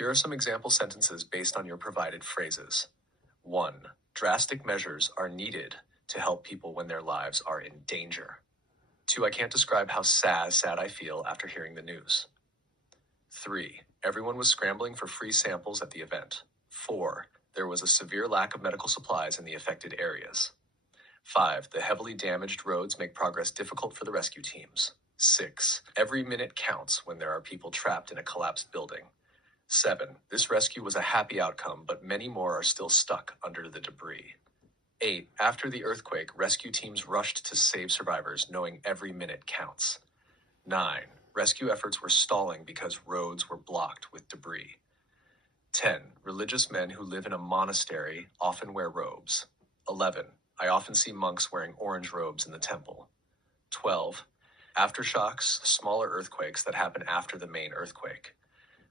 Here are some example sentences based on your provided phrases. 1. Drastic measures are needed to help people when their lives are in danger. 2. I can't describe how sad I feel after hearing the news. 3. Everyone was scrambling for free samples at the event. 4. There was a severe lack of medical supplies in the affected areas. 5. The heavily damaged roads make progress difficult for the rescue teams. 6. Every minute counts when there are people trapped in a collapsed building. 7. This rescue was a happy outcome, but many more are still stuck under the debris. 8. After the earthquake, rescue teams rushed to save survivors, knowing every minute counts. 9. Rescue efforts were stalling because roads were blocked with debris. 10. Religious men who live in a monastery often wear robes. 11. I often see monks wearing orange robes in the temple. 12. Aftershocks, smaller earthquakes that happen after the main earthquake.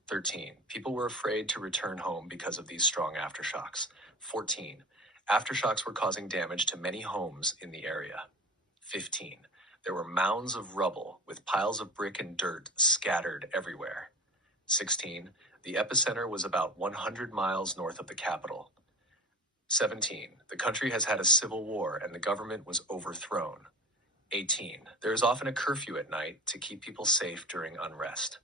13. People were afraid to return home because of these strong aftershocks. 14. Aftershocks were causing damage to many homes in the area. 15. There were mounds of rubble with piles of brick and dirt scattered everywhere. 16. The epicenter was about 100 miles north of the capital. 17. The country has had a civil war and the government was overthrown. 18. There is often a curfew at night to keep people safe during unrest.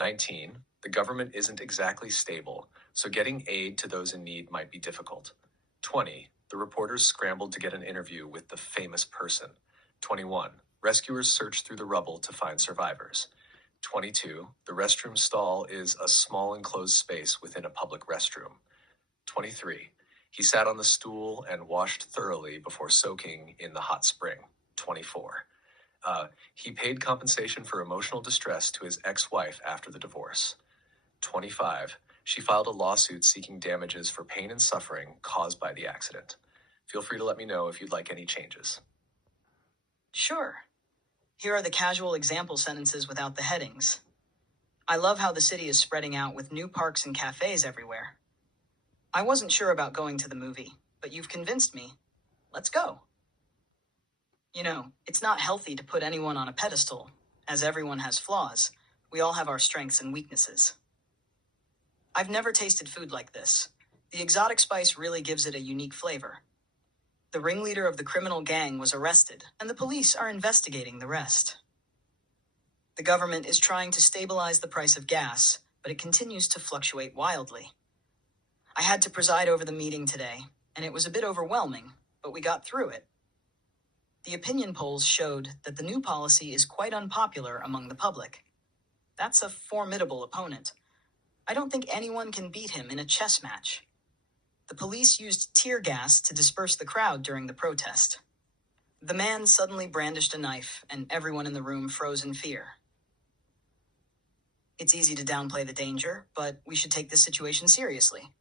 19. The government isn't exactly stable, so getting aid to those in need might be difficult. 20. The reporters scrambled to get an interview with the famous person. 21. Rescuers searched through the rubble to find survivors. 22. The restroom stall is a small enclosed space within a public restroom. 23. He sat on the stool and washed thoroughly before soaking in the hot spring. 24. He paid compensation for emotional distress to his ex-wife after the divorce. 25. She filed a lawsuit seeking damages for pain and suffering caused by the accident. Feel free to let me know if you'd like any changes. Sure. Here are the casual example sentences without the headings. I love how the city is spreading out with new parks and cafes everywhere. I wasn't sure about going to the movie, but you've convinced me. Let's go. You know, it's not healthy to put anyone on a pedestal, as everyone has flaws. We all have our strengths and weaknesses. I've never tasted food like this. The exotic spice really gives it a unique flavor. The ringleader of the criminal gang was arrested, and the police are investigating the rest. The government is trying to stabilize the price of gas, but it continues to fluctuate wildly. I had to preside over the meeting today, and it was a bit overwhelming, but we got through it. The opinion polls showed that the new policy is quite unpopular among the public. That's a formidable opponent. I don't think anyone can beat him in a chess match. The police used tear gas to disperse the crowd during the protest. The man suddenly brandished a knife, and everyone in the room froze in fear. It's easy to downplay the danger, but we should take this situation seriously.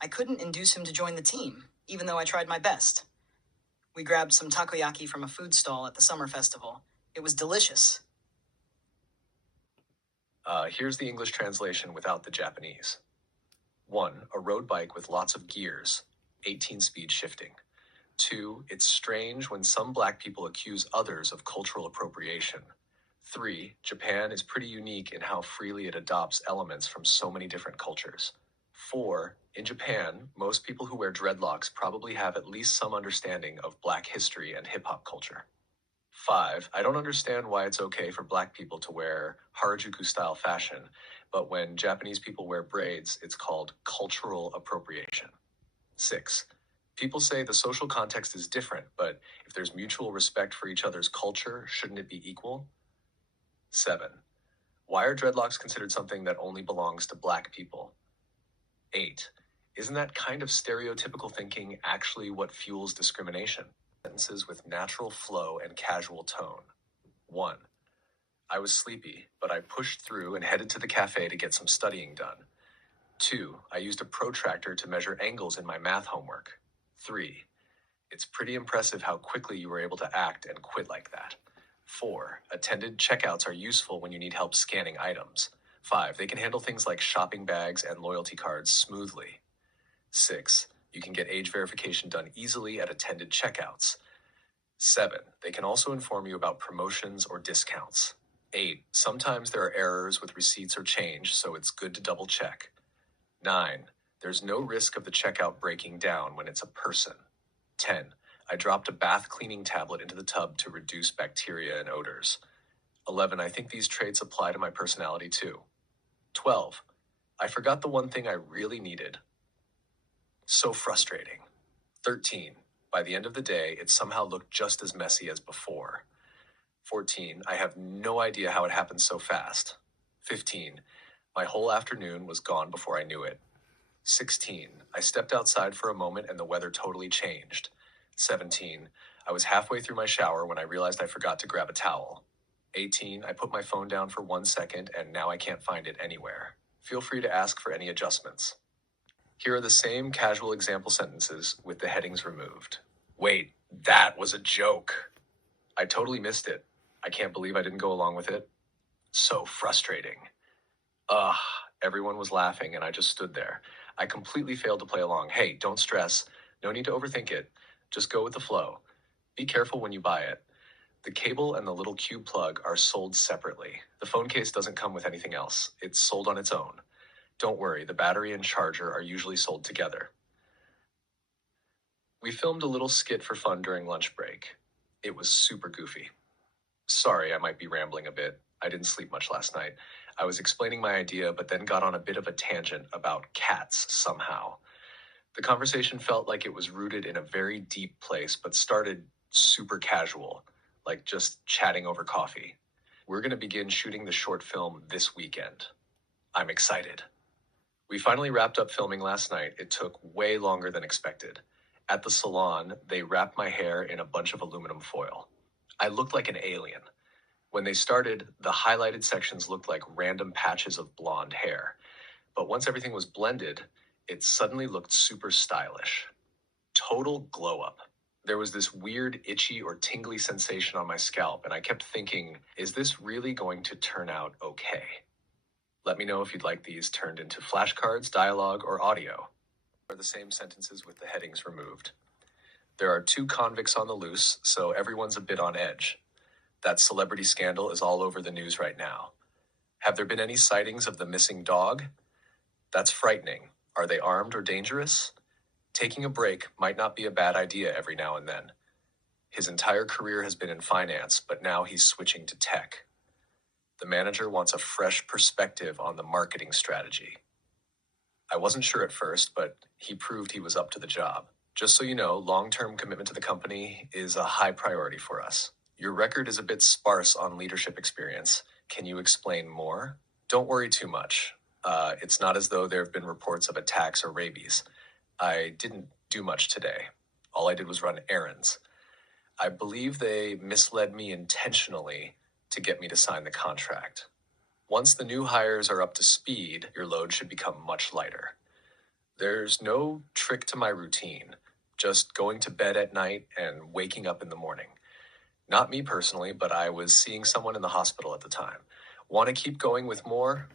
I couldn't induce him to join the team, even though I tried my best. We grabbed some takoyaki from a food stall at the summer festival. It was delicious. Here's the English translation without the Japanese. 1. A road bike with lots of gears, 18-speed shifting. 2. It's strange when some black people accuse others of cultural appropriation. 3. Japan is pretty unique in how freely it adopts elements from so many different cultures. 4. In Japan, most people who wear dreadlocks probably have at least some understanding of black history and hip-hop culture. 5. I don't understand why it's okay for black people to wear Harajuku-style fashion, but when Japanese people wear braids, it's called cultural appropriation. 6. People say the social context is different, but if there's mutual respect for each other's culture, shouldn't it be equal? 7. Why are dreadlocks considered something that only belongs to black people? 8. Isn't that kind of stereotypical thinking actually what fuels discrimination? Sentences with natural flow and casual tone. 1. I was sleepy, but I pushed through and headed to the cafe to get some studying done. 2. I used a protractor to measure angles in my math homework. 3. It's pretty impressive how quickly you were able to act and quit like that. 4. Attended checkouts are useful when you need help scanning items. 5. They can handle things like shopping bags and loyalty cards smoothly. 6. You can get age verification done easily at attended checkouts. 7. They can also inform you about promotions or discounts. 8. Sometimes there are errors with receipts or change, so it's good to double check. 9. There's no risk of the checkout breaking down when it's a person. 10. I dropped a bath cleaning tablet into the tub to reduce bacteria and odors. 11. I think these traits apply to my personality too. 12. I forgot the one thing I really needed. So frustrating. 13. By the end of the day, it somehow looked just as messy as before. 14. I have no idea how it happened so fast. 15. My whole afternoon was gone before I knew it. 16. I stepped outside for a moment and the weather totally changed. 17. I was halfway through my shower when I realized I forgot to grab a towel. 18. I put my phone down for 1 second and now I can't find it anywhere. Feel free to ask for any adjustments. Here are the same casual example sentences with the headings removed. Wait, that was a joke. I totally missed it. I can't believe I didn't go along with it. So frustrating. Ugh, everyone was laughing and I just stood there. I completely failed to play along. Hey, don't stress. No need to overthink it. Just go with the flow. Be careful when you buy it. The cable and the little cube plug are sold separately. The phone case doesn't come with anything else. It's sold on its own. Don't worry, the battery and charger are usually sold together. We filmed a little skit for fun during lunch break. It was super goofy. Sorry, I might be rambling a bit. I didn't sleep much last night. I was explaining my idea, but then got on a bit of a tangent about cats somehow. The conversation felt like it was rooted in a very deep place, but started super casual, like just chatting over coffee. We're going to begin shooting the short film this weekend. I'm excited. We finally wrapped up filming last night. It took way longer than expected. At the salon, they wrapped my hair in a bunch of aluminum foil. I looked like an alien. When they started, the highlighted sections looked like random patches of blonde hair. But once everything was blended, it suddenly looked super stylish. Total glow up. There was this weird itchy or tingly sensation on my scalp, and I kept thinking, is this really going to turn out okay? Let me know if you'd like these turned into flashcards, dialogue, or audio. Are the same sentences with the headings removed. There are 2 convicts on the loose, so everyone's a bit on edge. That celebrity scandal is all over the news right now. Have there been any sightings of the missing dog? That's frightening. Are they armed or dangerous? Taking a break might not be a bad idea every now and then. His entire career has been in finance, but now he's switching to tech. The manager wants a fresh perspective on the marketing strategy. I wasn't sure at first, but he proved he was up to the job. Just so you know, long-term commitment to the company is a high priority for us. Your record is a bit sparse on leadership experience. Can you explain more? Don't worry too much. It's not as though there have been reports of attacks or rabies. I didn't do much today. All I did was run errands. I believe they misled me intentionally to get me to sign the contract. Once the new hires are up to speed, your load should become much lighter. There's no trick to my routine, just going to bed at night and waking up in the morning. Not me personally, but I was seeing someone in the hospital at the time. Want to keep going with more?